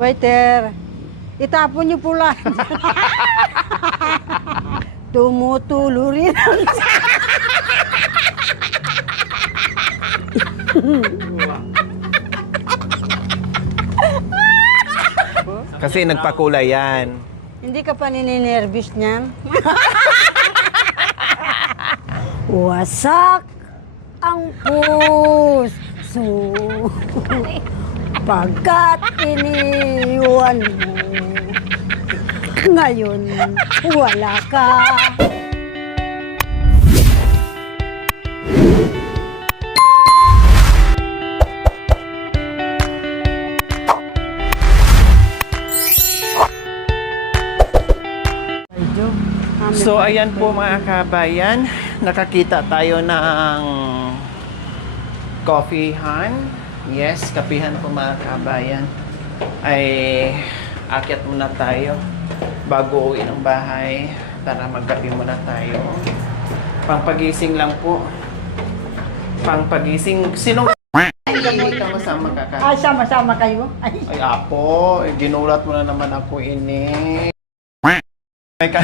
Waiter, itapon niyo pula. Tumutulo rin. Kasi nagpakulay yan. Hindi ka pa nininervous niyan? Wasak ang puso pagkat iniwan mo. Ngayon, wala ka. So ayan po mga kabayan, nakakita tayo ng coffeehan. Yes, kapihan po mga kabayan. Ay akyat muna tayo bago uwi ng bahay para magkape muna tayo. Pangpagising lang po. Pangpagising. Sinong hindi ka masama ka? Ay, sama-sama kayo? Ay, Apo, ginulat mo na naman ako ini. Ay ka.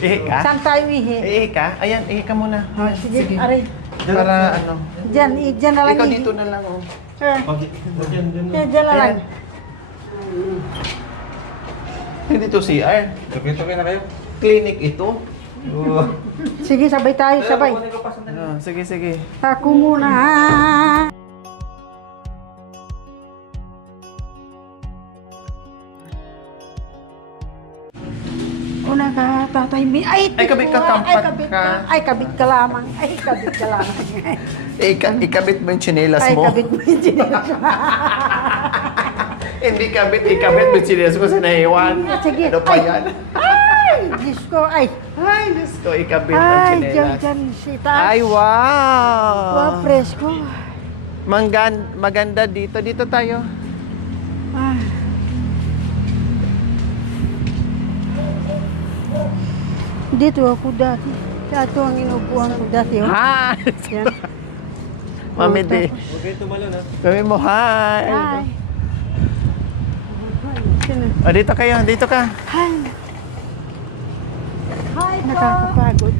Ihi ka? saan tayo ihi? Ihi ka? Ayan, ihi ka muna. Sige, aray. Para ano? Diyan na lang Ikaw ihi. dito na lang oh. Diyan na lang. Hindi to CR. Tuloy na kayo. Clinic ito. Sige, sabay tayo, sabay. Sige, sige. Ako muna. Una ka, tatay mi. Ay, Ay, kabit ka, tampat ay, kabit ka. Ay, kabit ka lamang. Ay, kabit ka lamang. Ikabit mo yung tsinelas Ay, mo. kabit mo yung chinelas mo. Hindi kabit, ikabit mo yung tsinelas ko sa naiwan. Sige. Ano pa Ay. yan? Ay, Diyos ko, ay. Ay, Diyos ko, ikabit mo yung Ay, tsinelas. dyan, si taas. Ay, wow! Wow, presko. Maganda dito. Dito tayo. Ah. Dito ako dati. Dito ang inupuan ko dati. Oh. Hi! Yan. Mami Oh, di. Huwag kayo tumalon ha. Kami mo, hi! Hi. Sino? O, dito kayo. Dito ka. Hi. Hi, nakakapagod.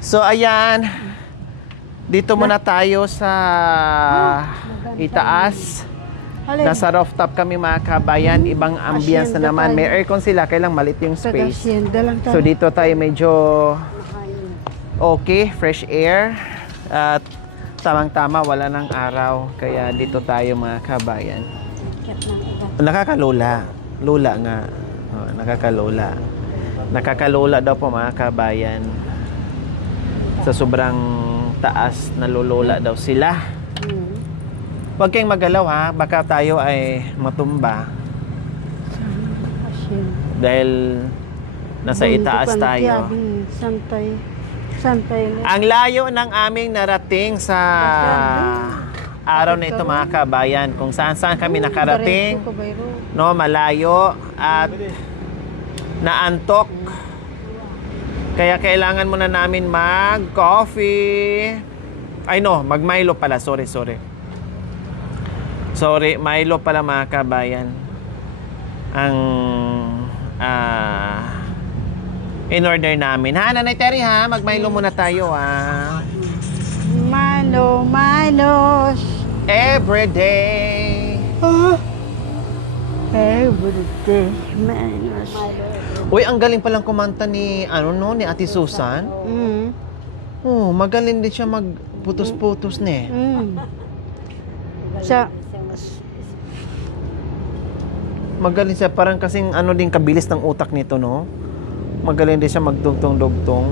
So, ayan. Dito muna tayo sa itaas. Halin. Nasa rooftop kami mga kabayan. Ibang ambience na naman. May aircon sila. Kailang malit yung space. Taga-Hacienda lang tayo. So, dito tayo medyo okay. Fresh air. At tamang-tama. Wala ng araw. Kaya dito tayo mga kabayan. Nakakalola. Lola nga. Oh, nakakalola. Nakakalola daw po mga kabayan. Sa sobrang taas, nalolola daw sila. Huwag kayong magalaw ha. Baka tayo ay matumba. Dahil nasa itaas tayo. Santay. Santay. Ang layo ng aming narating sa araw na ito mga kabayan. Kung saan-saan kami nakarating. No, malayo at naantok. Kaya kailangan muna namin mag-coffee. Ay no, mag-Milo pala. Sorry. Sorry, Milo pala mga kabayan. Ang in-order namin. Ha, Nanay Terry ha? Mag-Milo muna tayo ha. Milo. Everyday. Everyday. Milos. Uy, ang galing palang kumanta ni, ni Ate Susan. Oh, magaling din siya magputos-putos ne. Sa Magaling siya, parang kasing din kabilis ng utak nito, no? Magaling din siya magdugtong-dugtong.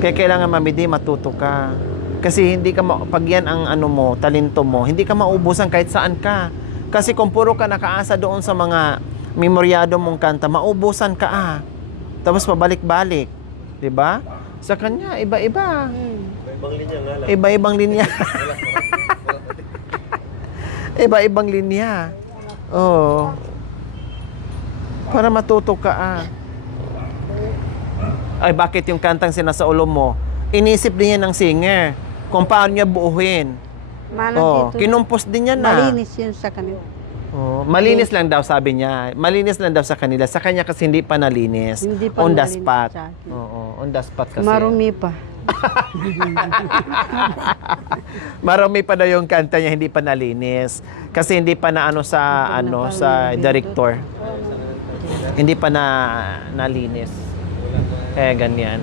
Kaya kailangan mamidi, matuto ka. Kasi hindi ka, pag yan ang mo, talento mo, hindi ka maubusan kahit saan ka. Kasi kung puro ka nakaasa doon sa mga memoryado mong kanta, maubusan ka Tapos pabalik-balik. 'Di ba? Sa kanya, iba-iba. Ibang linya nga lang. Iba-ibang linya. Iba-ibang linya. Oh. Para matuto ka Ay, bakit yung kantang sinasa ulo mo? Inisip din yan ng singer. Kung paano niya buuhin. Manang dito. Kinumpos din yan Malinis yun sa kanila. Oh, malinis lang daw sabi niya. Malinis lang daw sa kanila. Sa kanya kasi hindi pa nalinis. Hindi pa On the nalinis spot. sa akin. Oo, on the spot kasi. Marumi pa. Marami pa daw yung kanta niya hindi pa nalinis. Kasi hindi pa na ano sa sa director. Hindi pa na nalinis. Kaya ganyan.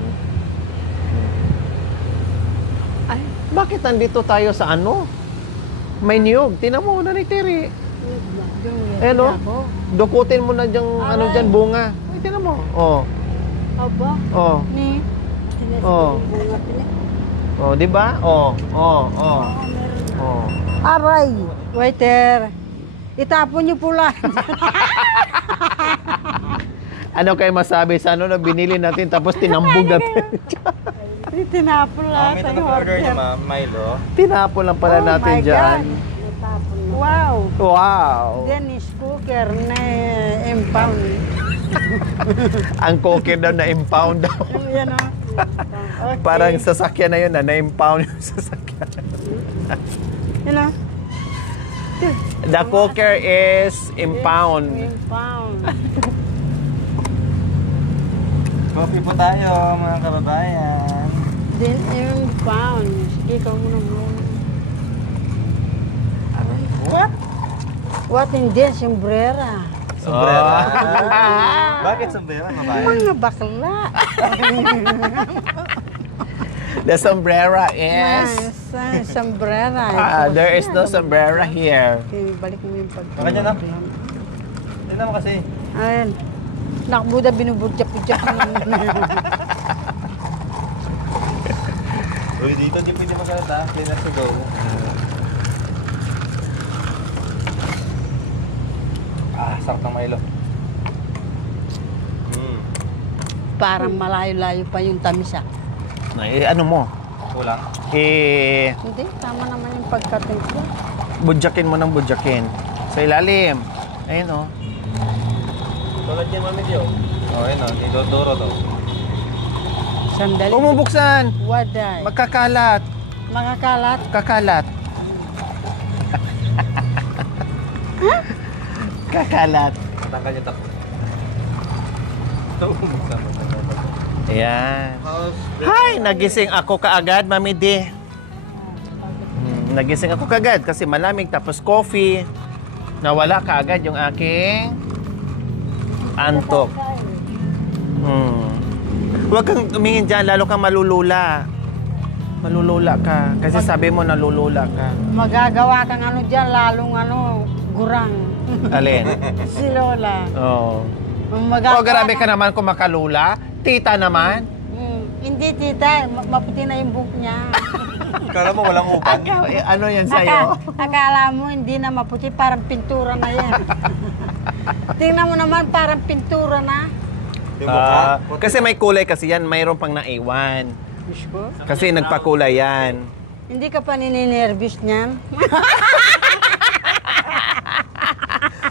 Ay, bakit nandito tayo sa ano? May niyog. Tinan mo na ni Terry. Ano? Dukutin mo na diyang ano dyan, bunga. Ay, tinan mo. Oh. Aba, Oh. ni. Oh. Oh, di ba? Oh, oh, oh. Oh. Aray! Waiter, itapon niyo pula. Ano kayo masabi sa ano na binili natin tapos tinambog natin? Tinapon lahat ang order. Ma'am, Milo. Tinapon lang pala natin my dyan. God. Wow! Wow! Dennis Cooker na impound. Ang cooker daw na impound daw. Yan o. Okay. Parang sasakyan na yun na impound yung sasakyan. Yan o. The cooker is impound. Impound. Coffee po tayo, mga kababayan. Then impound. Sige, ikaw muna muna. What? What in this? Sombrera. Sombrera. Bakit sombrera, kababayan? Mga bakla. The sombrera is... Yes, sombrera. there is no sombrera here. Okay, balik mo yung pagkakas. Baka niya na. Tignan mo kasi. Ayan. Nakbuda, binubudyak-budyak mo. Uy, dito hindi pwede magsalita. Cleaner to go. Sarap ng Milo. Parang malayo-layo pa yung tamis ah. Ano mo? Kulang. Hindi, tama naman yung pagkatimpla. Budyakin mo ng budyakin. Sa ilalim. Ayun oh. Tulad yan, Mami Dio. Oh, ayun o. Didodoro to. Sandali. Bumubuksan! Waday. Magkakalat. Makakalat. Kakalat. Kakalat. Matanggal niyo takbo. Ito, buksan mo. Ayan. Hi! Nagising ako kaagad, Mami D. Nagising ako kaagad kasi malamig tapos coffee. Nawala kaagad yung aking antok. Huwag kang tumingin dyan, lalo kang malulula. Malulula ka. Kasi sabi mo nalulula ka. Magagawa kang ano dyan, lalong ano, gurang. Alin? Si Lola. Oo. Magagawa Oh, grabe ka naman kung makalula. Tita naman. Hindi tita, maputi na yung buhok niya. Kala mo walang upan? Ano yan sa'yo? Akala mo hindi na maputi, parang pintura na yan. Tingnan mo naman, parang pintura na. Yung mukha? Kasi may kulay kasi yan. Mayroon pang naiwan. Diyos ko. Kasi nagpakulay yan. Hindi ka pa nininervous niyan?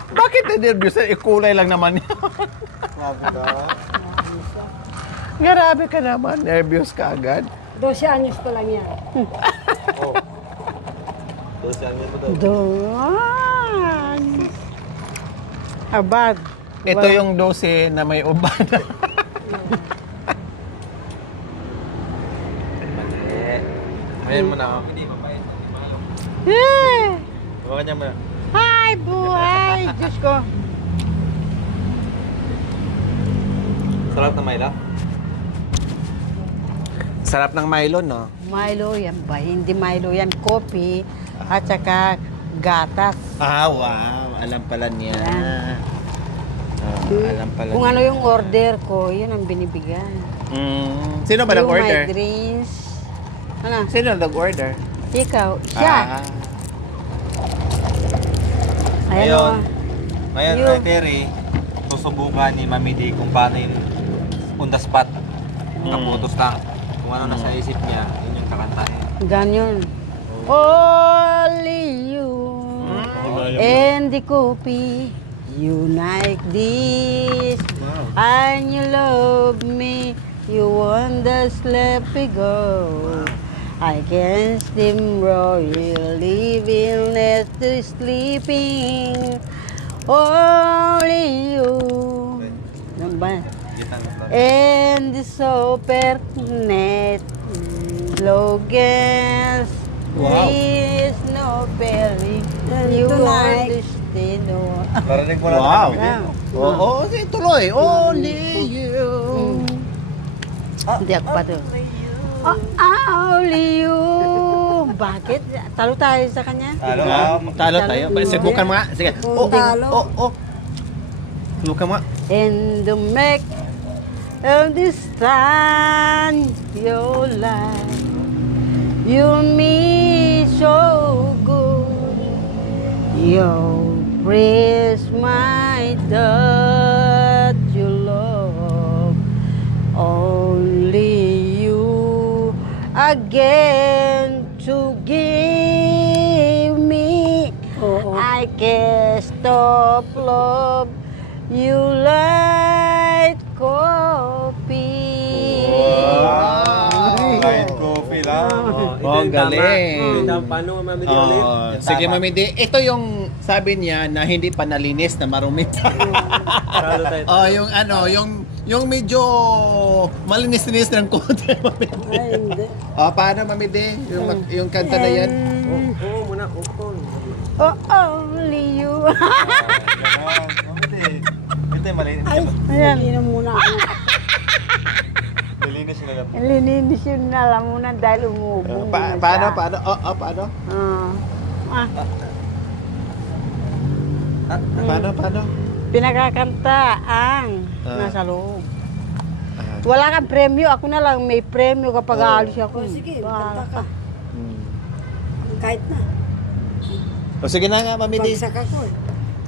Bakit na-nervous? Ikulay lang naman yan. Grabe ka naman. Nervous ka agad. 12 anyos pa lang yan. Oh. 12 años po daw. Doon. Abad. Ito yung 12 na may uban. Mali. Ayan mo na. Hindi mapait. Eh! Hawakan niya mo na. Hi, buhay! Diyos ko. Sarap na Milo? Sarap ng Milo, no? Milo yan ba? Hindi Milo yan. Kopi at saka gatas. Ah, wow. Alam pala niya. Alam pala Kung niya. ano yung order ko, yun ang binibigyan. Sino ba Yung nag-order? my drinks. Ano? Sino nag-order? Ikaw. Siya. Ayan Ngayon, o. ngayon, Yun. Terry, susubukan ni Mami D kung paano yung on the spot. Kaputos lang. Kung ano nasa isip niya, yun yung kakantahin. Ganyan. Only you and the coffee. You like this. And you love me. You want the sleepy go. I can't steam royal living next to sleeping. Only you. Ano ba? Gitan na lang. And the super net slogans. Wow. Is no berry. You are destino. Narinig mo lang Wow. Mami D? Oo, sige, tuloy. Only you. Hindi ako pa to. Only you. Bakit? Talo tayo sa kanya? Talo Talo tayo. Subukan mo nga. Sige. Oh, Talo. oh. Subukan mo nga. And to make understand your life. You me so good. You praise my that you love. Only you again to give me. I can't stop love you like coffee. Kahit coffee lang. Oh, ang galing. Paano Mami D ulit? Oh, sige, Mami D. Ito yung sabi niya na hindi pa nalinis na marumi pa. Talo tayo. Oh, yung ano, yung medyo malinis-linis ng konti, Mami D. Ay, hindi. Oh, paano, Mami D? Yung kanta na yan? Oo, muna, ukol. Oh, only you. Ganon. Mami D. Ito yung malinis. Ayan. Linom muna ako. Nilinis yung alam. Lininis yung nalamunan dahil umubong. Paano? Paano? Paano? Pinakakanta ang nasa loob. Ah. Wala kang premyo. Ako na lang may premyo kapag aalis ako. Sige, Bahala kanta ka. Hmm. Kahit na. O sige na nga, Mami D. Bagsak ako eh.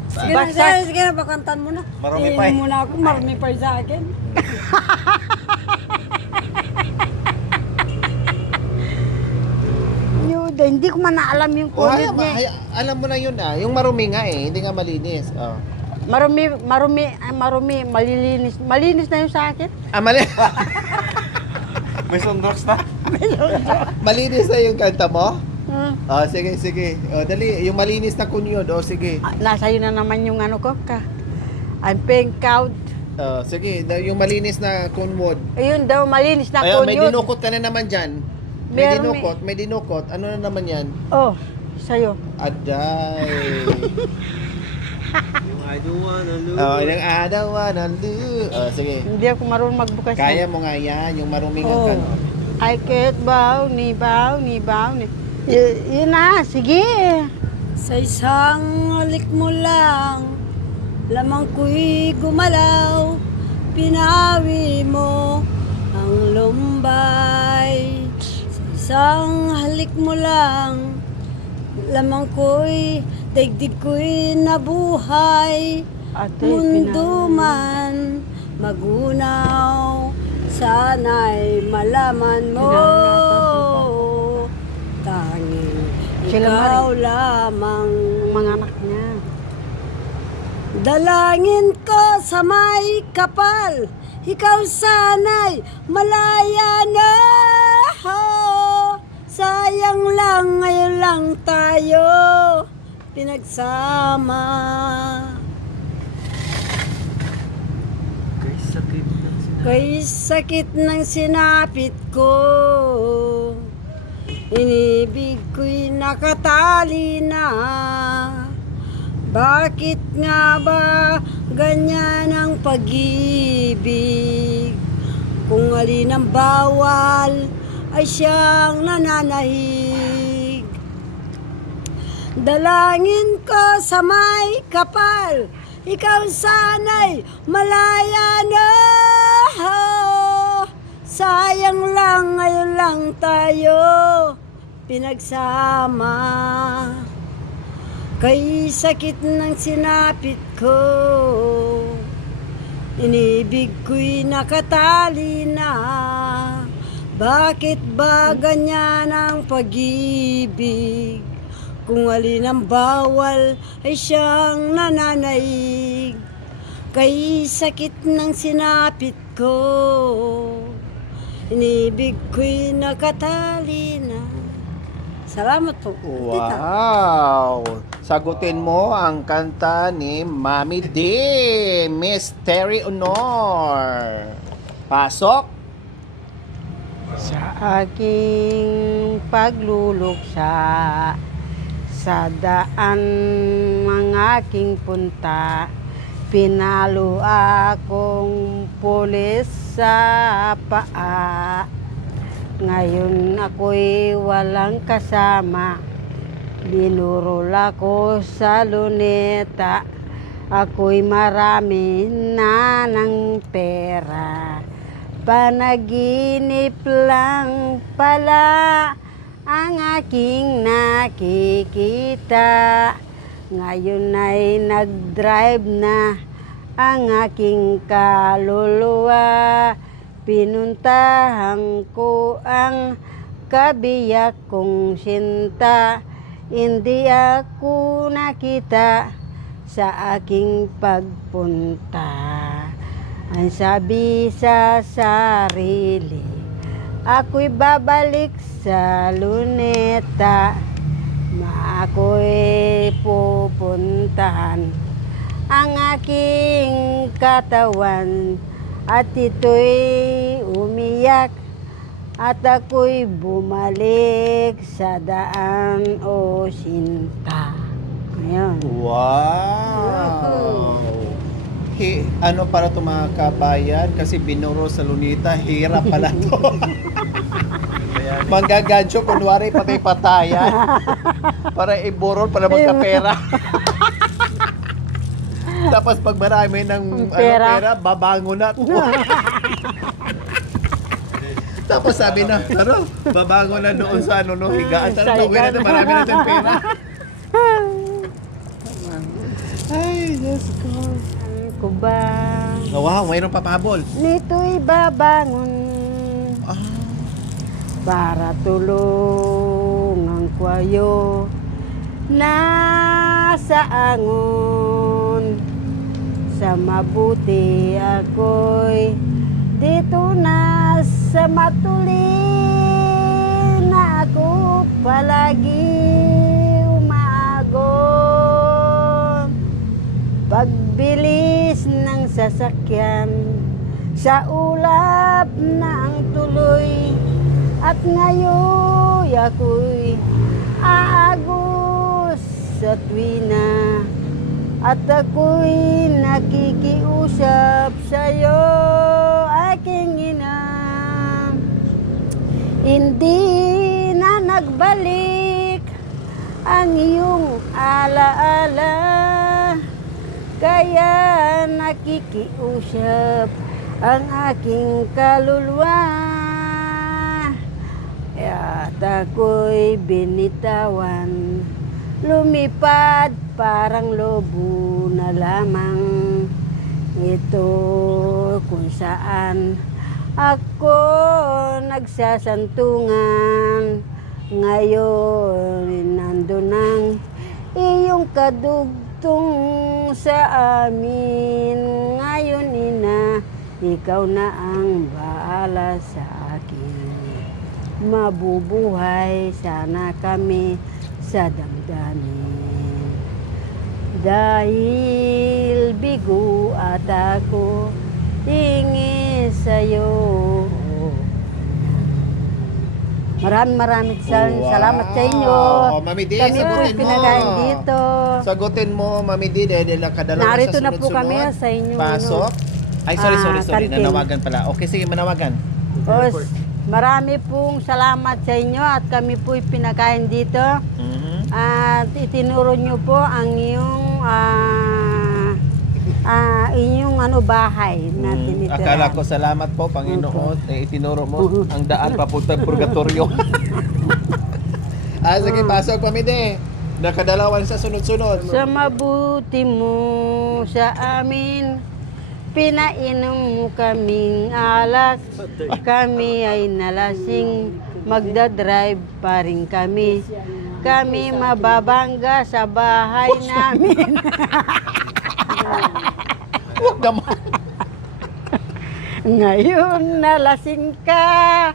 Sige na, Bagsak. sige na, bakantan mo na. Marumi pa eh. Iinom muna ako, marumi pa sa akin. Yuda, hindi ko man naalam yung Oh, kunit niya. alam mo na yun Yung marumi nga hindi nga malinis. Oh. Marumi, malilinis. Malinis na yung sa akin. Mali May sundox na. malinis na yung kanta mo? Hmm. Oh, sige. Oh, dali, yung malinis na kunyod. Oh, sige. Nasa na naman yung ano ko ka. I'm pink out. Oh, sige, yung malinis na kunwod. Ayun daw, malinis na Ay, may kunyot. dinukot ka na naman dyan. Meron May dinukot. Ano na naman yan? Oh, sa'yo. Aday. Yung I don't wanna lose. Oh, ilang adaw na Oh, sige. Hindi ako marunong magbukas. Kaya mo nga yan, yung maruming Oh. ano. I can't bow ni. Yun na, sige. Sa isang halik mo lang, lamang ko'y gumalaw, pinawi mo ang lumbay. Sa isang halik mo lang, lamang ko'y, daigdig ko'y nabuhay. Ate, Mundo man magunaw, sana'y malaman mo. Tanging Sila ikaw lamang. mga anak niya. Dalangin ko sa may kapal, ikaw sana'y malaya na. Sayang lang, ngayon lang tayo pinagsama. Kay sakit ng sinapit ko, inibig ko'y nakatali na. Bakit nga ba ganyan ang pag-ibig? Kung alin ang bawal ay siyang nananahig. Dalangin ko sa may kapal, ikaw sana'y malaya na. Sayang lang, ngayon lang tayo pinagsama. Kay sakit ng sinapit ko, inibig ko'y nakatali na. Bakit ba ganyan ang pag-ibig? Kung alin ang bawal ay siyang nananaig. Kay sakit ng sinapit ko, inibig ko'y nakatali na. Salamat po. Tita. Wow! Sagutin mo ang kanta ni Mami D. Miss Terry Honor. Pasok. Sa aking pagluluksa, sa daan ng aking punta, pinalo akong pulis sa paa. Ngayon ako'y walang kasama, binurol ako sa luneta. Ako'y marami na ng pera, panaginip lang pala ang aking nakikita. Ngayon ay nag-drive na ang aking kaluluwa. Pinuntahan ko ang kabiyak kong sinta. Hindi ako nakita sa aking pagpunta. Ang sabi sa sarili, ako'y babalik sa luneta. Ako'y pupuntahan ang aking katawan. At ito'y umiyak at ako'y bumalik sa daan o sinta. Ngayon. Wow! Ano para ito mga kabayan? Kasi binuro sa lunita, hirap pala to. Manggagadyo, kunwari patay-patayan. Para iburol, para magkapera. Tapos pag marami ng pera, babango na. Tapos sabi na, babango na doon sa higaan. Uwi na marami na ng pera. Ay, Diyos ko. Ko ba? Oh, wow, mayroong papahabol. Nito'y babangon para tulungan ko kayo nasa angon. Sa mabuti ako'y dito na sa matulin na ako palagi umaagon. Pagbilis ng sasakyan sa ulap na ang tuloy, at ngayon ako'y aagos sa tuwina, at ako'y nakikiusap sa'yo, aking ina. Hindi na nagbalik ang iyong alaala, kaya nakikiusap ang aking kaluluwa. At ako'y binitawan, lumipad parang lobo na lamang. Ito kung saan ako nagsasantungan. Ngayon nandun ang iyong kadugtong sa amin. Ngayon ina, ikaw na ang baala sa akin. Mabubuhay sana kami sa damdamin. Dahil bigo at ako tingin sa'yo. Maraming salamat sa inyo. Mami D, Kami po sagutin mo. pinagain dito. Sagutin mo, Mami D, dahil nakadalawa Narito sa na po sunod-sunod. kami sa inyo. Pasok. Ay, sorry. kantin. Nanawagan pala. Okay, sige, manawagan. Marami pong salamat sa inyo at kami po'y pinakain dito. At itinuro nyo po ang inyong bahay na tinitira. Akala ko salamat po, Panginoon. Itinuro mo ang daan papunta purgatorio. Sige, pasok Mami D. Nakadalawan sa sunod-sunod. Sa mabuti mo sa amin, pinainom mo kaming alak. Kami ay nalasing, magdadrive pa rin kami. Kami mababangga sa bahay namin. Huwag naman. Ngayon nalasing ka,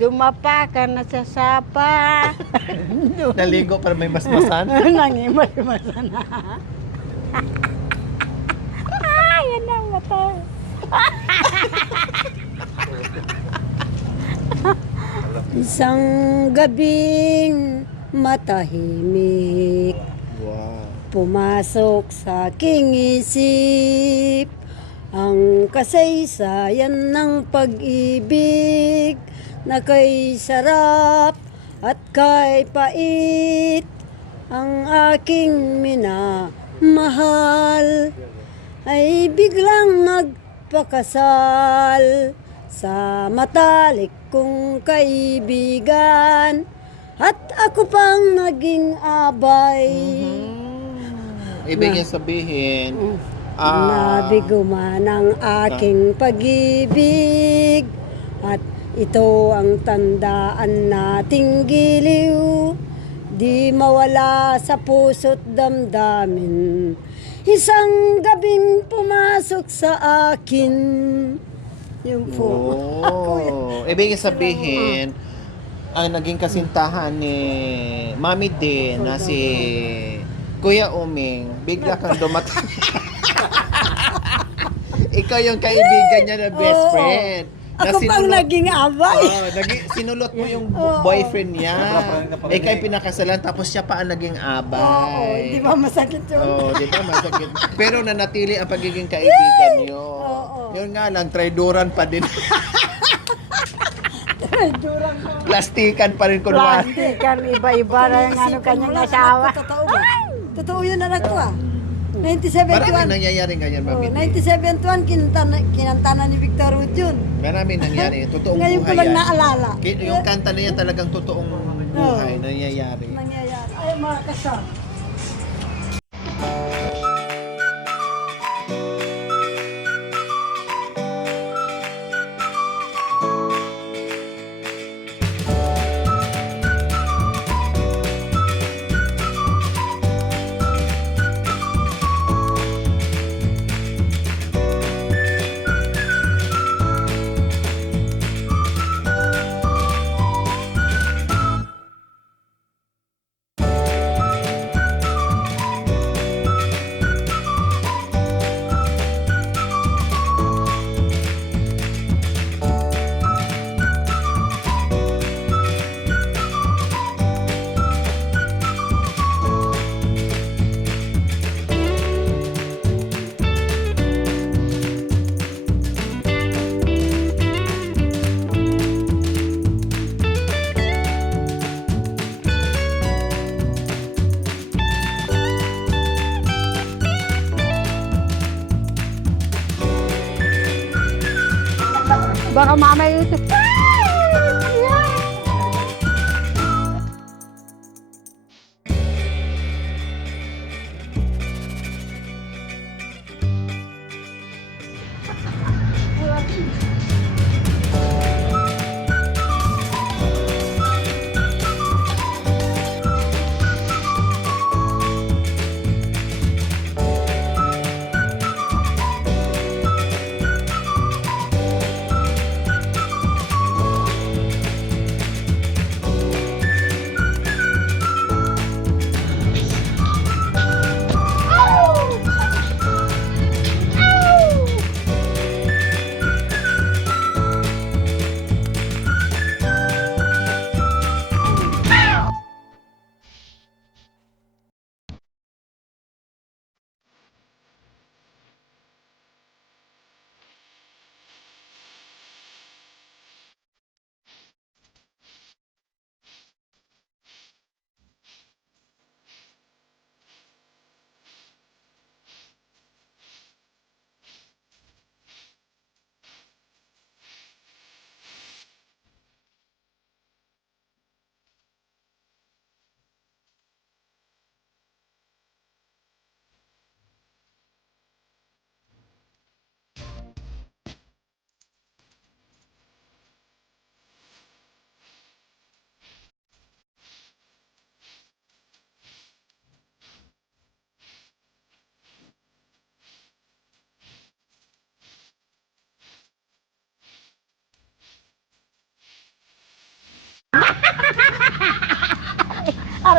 Dumapa ka na sa sapa. Naligo para may basmasan. Nangimas-masa na. Yan ang mata. Isang gabing matahimik, Wow. pumasok sa aking isip ang kasaysayan ng pag-ibig na kay sarap at kay pait. Ang aking minamahal ay biglang nagpakasal sa matalik kong kaibigan at ako pang naging abay. Ibig sabihin, Nabigo man ang aking pag-ibig at ito ang tandaan nating giliw, di mawala sa puso't damdamin. Isang gabing pumasok sa akin. Yung po. oh, ibig sabihin, ang naging kasintahan ni Mami din na si Kuya Uming, bigla kang dumating. Ikaw yung kaibigan niya na best Oo. friend. Ako pang naging abay. Sinulot mo yung boyfriend niya. Ikaw yung pinakasalan, tapos siya pa ang naging abay. Oo, di ba masakit yun? Oo, di ba masakit. Pero nanatili ang pagiging kaibigan niyo. Oo. Yun nga lang, traidoran pa din. Durang ko. Plastikan pa rin kunwari. Plastikan, iba-iba na yung ano kanyang asawa. Totoo ba? Totoo yun anak ko ah. Maraming 1971. nangyayari ganyan, Oh, Mami. 1971 kinanta na ni Victor Wood yun. Maraming nangyari. Totoong Ngayon ko buhay lang yan. naalala. Yung kanta na yan talagang totoong buhay nangyayari. Nangyayari. Ay mga kasama. Baka mamaya ito.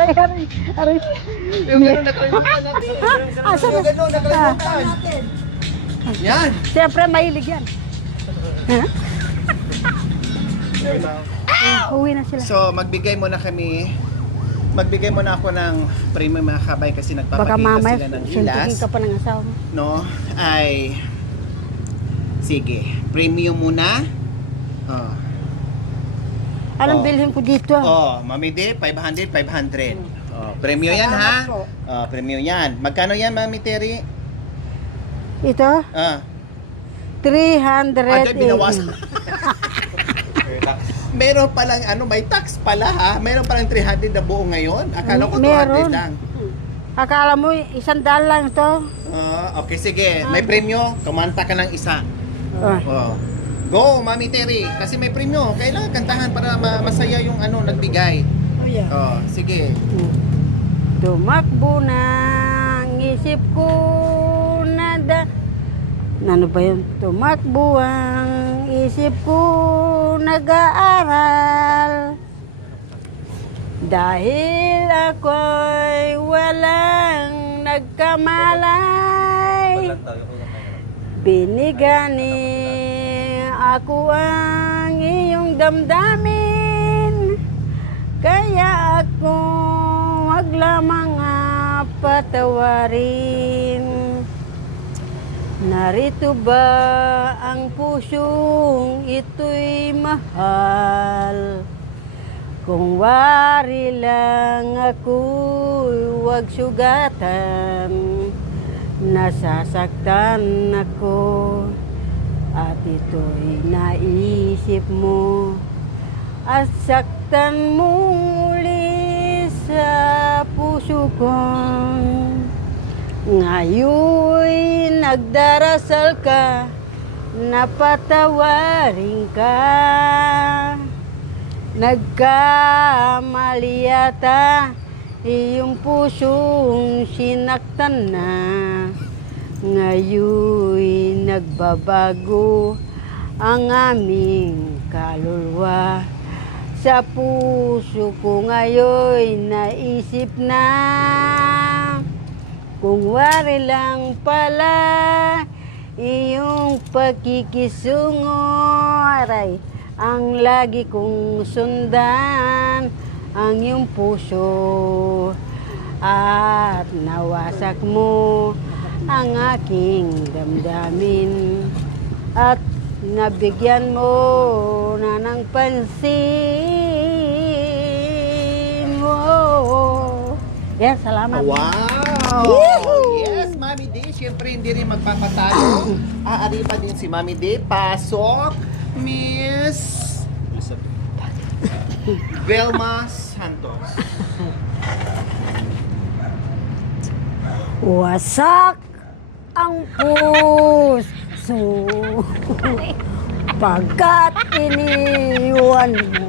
Aray. Meron nakalimutan natin. Asa na? Ganun, nakalimutan. Yan. Siyempre, mahilig yan. Uwi na sila. So, magbigay muna ako ng premium mga kabay kasi Baka nagpapakita mamaya, sila ng suntukin gilas. ka pa ng asawa mo. No? Ay, sige. Premium muna. Oh. Anong Oh. bilhin ko dito? Oh, Mami D, 500, 500. Oh, premium yan ha? Salamat po. Oh, premium yan. Magkano yan, Mami Terry? Ito, Ah, 300. Agad binawasan. Meron palang may tax pala ha. Meron palang 300 na buo ngayon. Akala ko 200 Meron. lang. Akala mo, 100 lang ito. Okay, sige. May premyo. Kumanta ka ng isa. Ah. Oh. Go, Mami Terry. Kasi may premyo. Kailangan kantahan para masaya yung nagbigay. Oh, yeah. Oh, sige. Tumakbo na ang isip ko na ano ba yun? Tumakbo ang isip ko nag-aaral dahil ako'y walang nagkamalay. Binigani ako ang iyong damdamin, kaya ako wag lamang patawarin. Narito ba ang pusong ito'y mahal? Kung wari lang ako'y wag sugatan, nasasaktan ako at ito'y naisip mo at saktan mo muli sa puso ko. Ngayon nagdarasal ka na patawarin ka. Nagkamali yata iyong pusong sinaktan na. Ngayon nagbabago ang aming kaluluwa. Sa puso ko ngayon naisip na, kung wari lang pala iyong pagkikisungo, aray, ang lagi kong sundan ang iyong puso at nawasak mo ang aking damdamin at nabigyan mo na ng pansin mo. Yan, salamat. Wow! Yes, Mami D. Siyempre, hindi rin magpapatalo. Aari pa din si Mami D. Pasok, Miss Velma Santos. Wasak ang puso pagkat iniwan mo.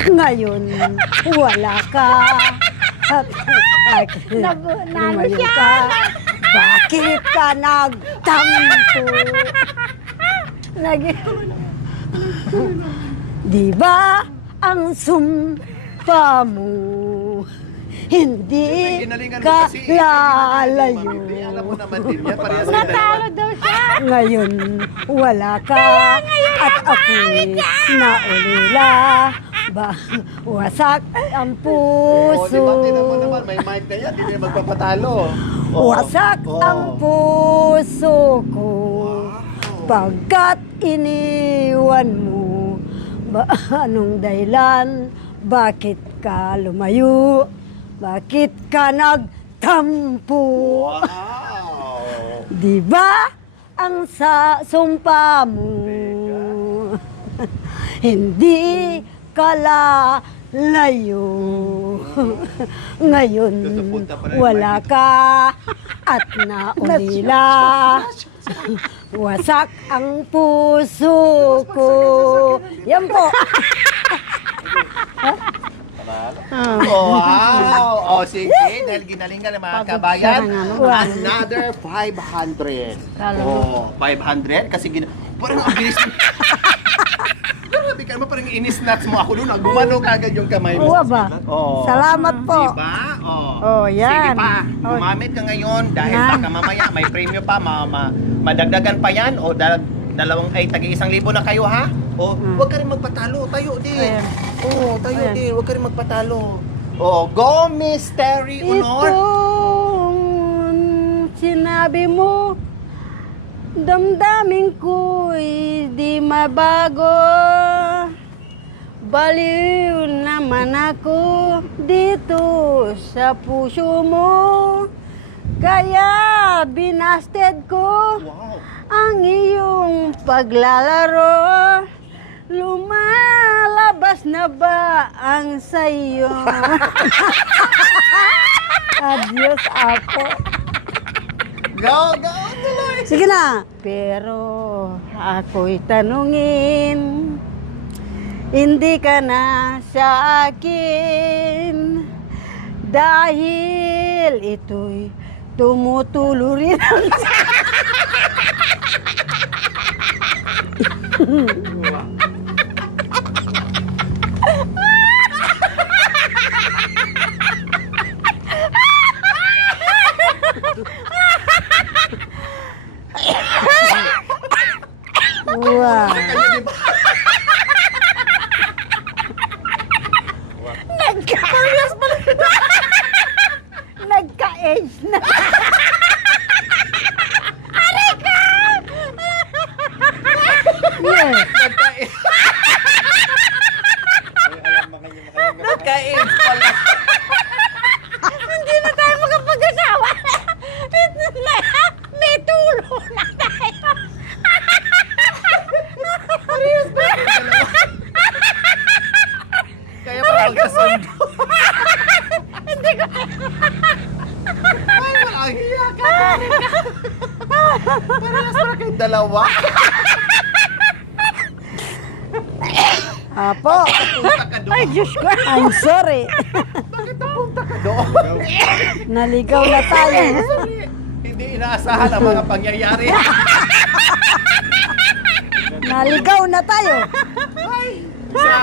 Ngayon, wala ka. At lumayo ka. Bakit ka nagtampo? Di ba ang sumpa mo? Hindi ka lalayo. Alam mo naman din yan. Natalo daw siya. Ngayon, wala ka. At ako'y naulila. Wasak ang Oo, di ba? Tinan mo puso. naman, may mic na yan. Hindi na magpapatalo. Oo. Wasak Oo. ang puso ko. Pagkat iniwan mo. Anong dahilan? Bakit ka lumayo? Bakit ka nagtampo? Wow! Di ba ang sumpa mo? Hindi ka lalayo. Ngayon, wala ka at naulila. Wasak ang puso ko. Yan po. Wow! O sige, dahil ginalingan ng mga kabayan, siya ng another 500. Kala Oh, 500 kasi parang ang bilis. grabe ka naman, parang inisnats mo ako doon. Gumano kagad yung kamay mo. Oo ba? Oo. Salamat po. Diba? Oh. Oh, yan. Sige pa, Oh. gumamit ka ngayon dahil Na. baka mamaya may premyo pa, madagdagan pa yan o tagi-1,000 na kayo ha? O huwag ka rin magpatalo, tayo din. Ayan. Oo, tayo Ayan. din, huwag ka rin magpatalo. Oh, go Miss Terry Honor. Itong sinabi mo, damdamin ko'y di mabago. Baliw naman ako dito sa puso mo. Kaya binasted ko Wow. ang iyong paglalaro. Lumalabas na ba ang sayo? Adios, Apo. Go, go, tuloy. Sige na. Pero ako'y tanungin, hindi ka na sa akin. Dahil ito'y tumutulo rin ang wow. Nagka-age na. Aray ka! Yes. Nagka-AIDS pala. Hindi na tayo makapag-asawa. May tulo na tayo. Kaya pala magkasundo. Hindi ko. Ay, makahiya ka. Parehas pala kayong dalawa. Apo. Punta ka doon. Ay, Diyos ko. I'm sorry. Bakit napunta ka doon? Naligaw na tayo. Hindi inaasahan ang mga pangyayari. Naligaw na tayo. Sa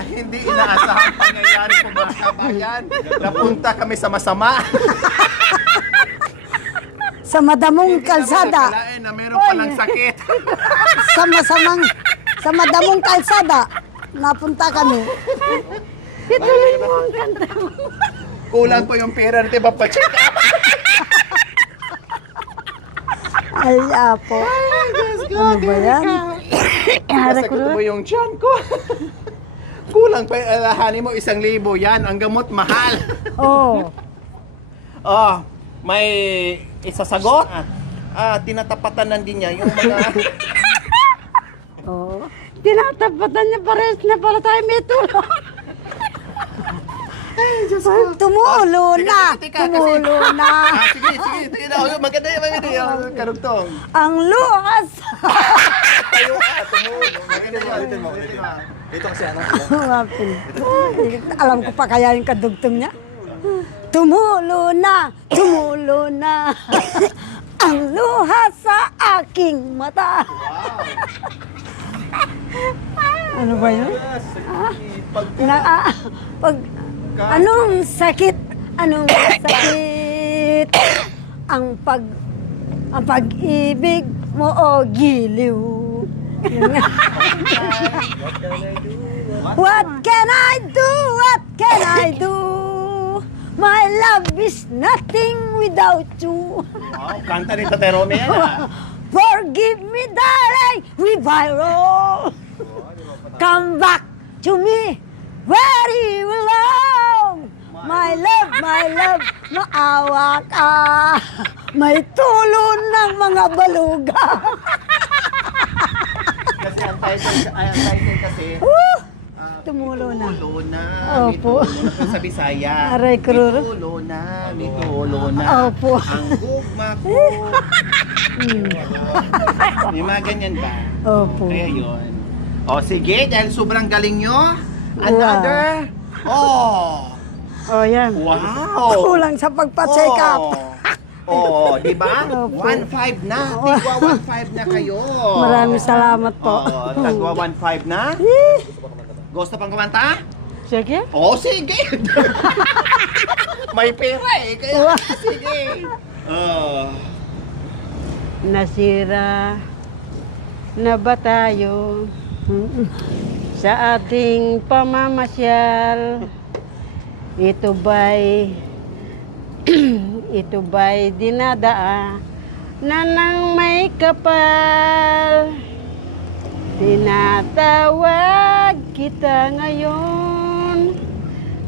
hindi inaasahan pangyayari po mga kabayan, napunta kami sa masama. Sa madamong Hindi kalsada. naman akalain na meron pa ng sakit. Sa madamong kalsada. Napunta kami. Ituloy mo ang kanta mo. Kulang pa yung pera natin papacheck up. Ay, Apo. Ano ba yan? Nasakit mo yung tiyan ko. Kulang pa alahanin mo 1,000 yan. Ang gamot mahal. Oh. Oh, may isasagot. Tinatapatan din niya yung mga... Oh. Tinatapatan niya pares na para tayo may tulong. Tumulo Sige, na. sige, teka, Tumulo kasi- na. Sige. Maganda yung karugtong. Ang lukas. Tayo tumulo. Maganda yun. Dito kasi ano. Mapil. Alam ko pa kaya yung kadugtong niya. Tumulo na. Tumulo na. Ang luha sa aking mata. Ano ba yun? Anong sakit? Anong sakit? Ang pag-ibig mo o giliw. Yun nga. What can I do? What can I do? My love is nothing without you. Wow, kanta ni Tate Rome yan Forgive me, darling, we viral. Come back to me where you belong. My love, maawa ka. May tulo ng mga baluga. Kasi ang title kasi Tumulo na. Tumulo na. Opo. Sa Bisaya. Aray, kruro. Mitulo na. Opo. Ang gugma ko. May mga ganyan ba? Opo. Kaya yun. O sige, dahil sobrang galing nyo. Another. Oh. Oh, yan. Wow. Kulang sa pagpa-check up. Oo, di ba? Opo. 1.5 na. Tigwa 1.5 na kayo. Maraming salamat po. Oo, tagwa 1.5 na. Gusto pang kumanta? Sige. Oo, sige. May pera eh. Kaya sige. Oh. Nasira na ba tayo sa ating pamamasyal? Ito ba'y dinadaan na nang may kapal? Tinatawag kita ngayon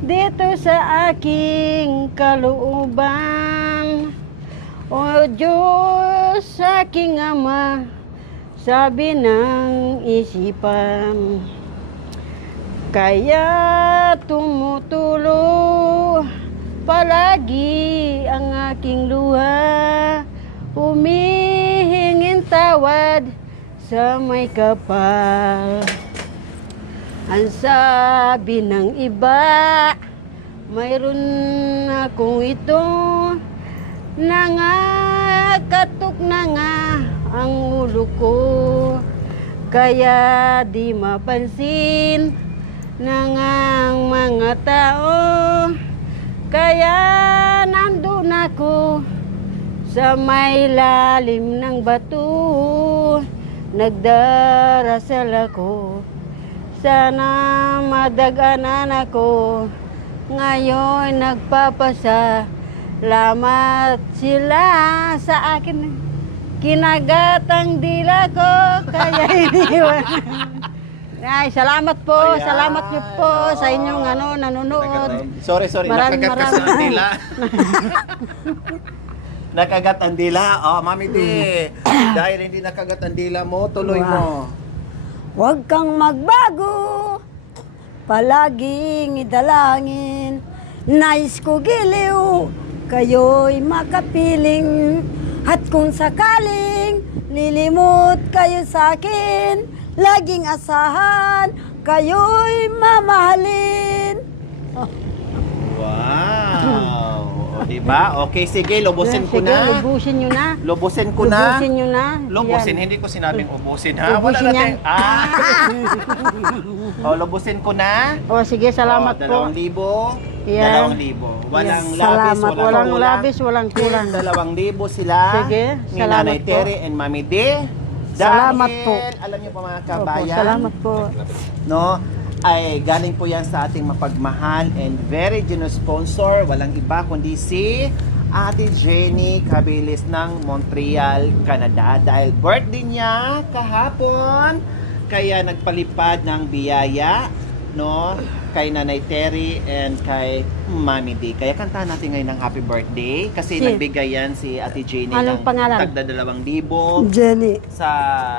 dito sa aking kalooban. O Diyos, aking Ama, sabi ng isipan, kaya tumutulo palagi ang aking luha, humihingin tawad sa may kapal. Ang sabi ng iba, mayroon akong ito, nangakatok na nga ang ulo ko, kaya di mapansin ng ang mga tao, kaya nandun ako sa may lalim ng bato, nagdarasal ako, sana madaganan ako, ngayon nagpapasalamat sila sa akin, kinagat ang dila ko, kaya iniwan. Ay, salamat po, Ayan. salamat niyo po sa inyong nanonood. Sorry. Maraming Nakagat kasi ang maraming. dila. Nakagat ang dila. Oh, Mami D. Dahil hindi nakagat ang dila mo, tuloy mo. Huwag kang magbago, palaging idalangin. Nais ko giliw, kayo'y makapiling. At kung sakaling lilimot kayo sa akin, laging asahan, kayo'y mamahalin. Wow. O, diba? Okay, sige, lubusin ko Sige, na. lubusin nyo na. Lubusin ko na. Lubusin nyo na. Lubusin, Yan. hindi ko sinabing ubusin ha. Wala Ubusin natin. yan. O, lubusin ko na. O sige, salamat po. 2,000. Yan. 2,000. Walang Yes, labis, salamat. Walang labis, walang kulang. 2,000 sila. Sige, Ni salamat Nanay po. Terry and Mami D. Salamat Dahil, po. alam niyo po mga Opo, kabayan, salamat po. no? Ay galing po yan sa ating mapagmahal and very generous sponsor. Walang iba kundi si Ate Jenny Cabilis ng Montreal, Canada. Dahil birthday niya kahapon, kaya nagpalipad ng biyaya, no? Kay Nanay Terry and kay Mami D. Kaya kantahan natin ngayon ng happy birthday kasi Si- nagbigay yan si Ate Jenny ng Anong pangalan? tagda 2,000 Jenny. sa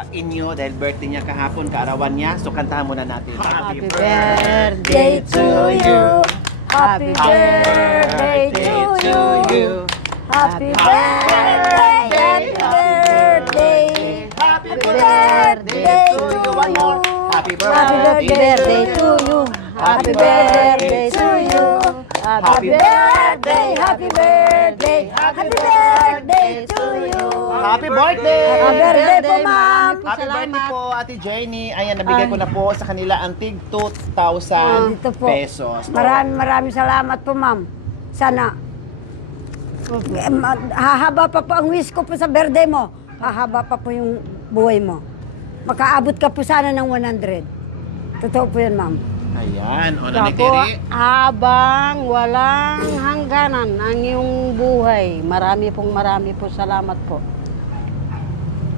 inyo dahil birthday niya kahapon, kaarawan niya. So kantahan muna natin. Happy birthday to you. Happy birthday to you. Happy birthday, happy birthday. Happy birthday to One more. you. Happy Happy birthday to you. Happy birthday to you. Happy birthday, happy birthday, happy birthday to you. Happy birthday! Happy birthday po, ma'am. Marami po Happy birthday salamat. po, Ate Jenny. Ayan, nabigay ko na po sa kanila ang tig 2,000 Dito po. pesos. Maraming salamat po, ma'am. Sana hahaba pa po ang wish ko po sa birthday mo. Hahaba pa po yung buhay mo. Makaabot ka po sana ng 100. Totoo po yan, ma'am. Ayan, o Nanay Ako, Terry. habang walang hangganan ang iyong buhay, marami po salamat po.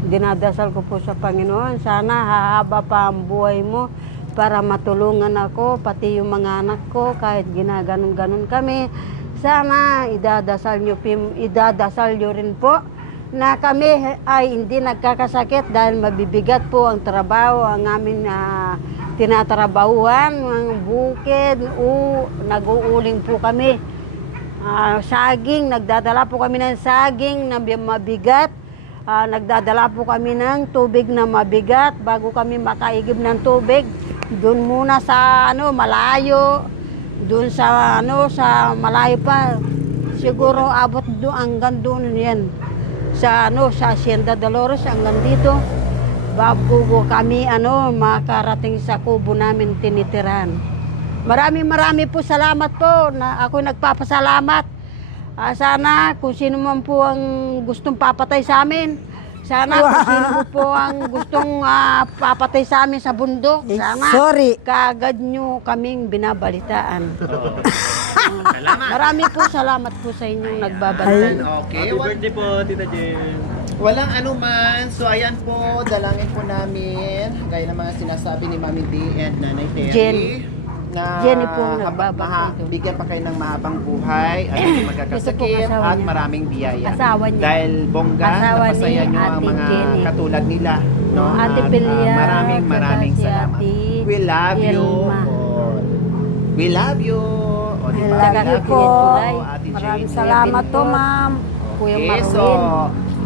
Dinadasal ko po sa Panginoon, sana hahaba pa ang buhay mo para matulungan ako, pati yung mga anak ko, kahit ginaganon-ganon kami. Sana idadasal nyo rin po na kami ay hindi nagkakasakit dahil mabibigat po ang trabaho, ang aming tinatrabahuan, mga bukid, nag-uuling po kami. Saging, nagdadala po kami ng saging na mabigat. Nagdadala po kami ng tubig na mabigat bago kami makaigib ng tubig. Doon muna sa malayo, doon sa sa malayo pa Siguro abot doon hanggang doon yan. Sa sa Hacienda Dolores hanggang dito. Bago kami makarating sa kubo namin tinitiran. Marami po salamat po na ako nagpapasalamat. Sana kung sino man po ang gustong papatay sa amin. Sana kung sino po ang gustong papatay sa amin sa bundok. Sana Sorry. kaagad nyo kaming binabalitaan. Marami po salamat po sa inyong nagbabalitaan. Okay. Happy birthday po, Tita Jen. Walang anuman. So, ayan po, dalangin po namin. Gaya ng mga sinasabi ni Mami D and Nanay Terry. Jenny po ang nagbabantay doon. Bigyan pa kayo ng mahabang buhay at hindi Ito po magkakasakit asawa at niya. maraming biyaya. Asawa niya. Dahil bongga, Asawa napasaya ni nyo ang Ate mga Jenny. katulad nila. No? Ate At, Pilia, maraming saka si salamat. Ate We love you. Yelma. Oh. We love you. O, I diba? love you po. Ate Maraming Jenny. salamat po, ma'am. Kuya Okay, Marvin. so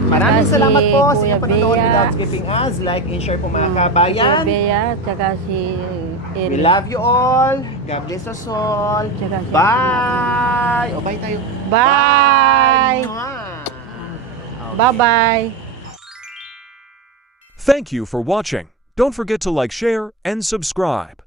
maraming Saka salamat si po sa Kuya inyong panonood Bea. without skipping us. Like and share po mga Kuya kabayan. Bea, tsaka si We Eli. love you all. God bless us all. Tsaka si Bye! O, bye tayo. Bye! Mwah! Bye-bye. Thank you for watching. Don't forget to like, share, and subscribe.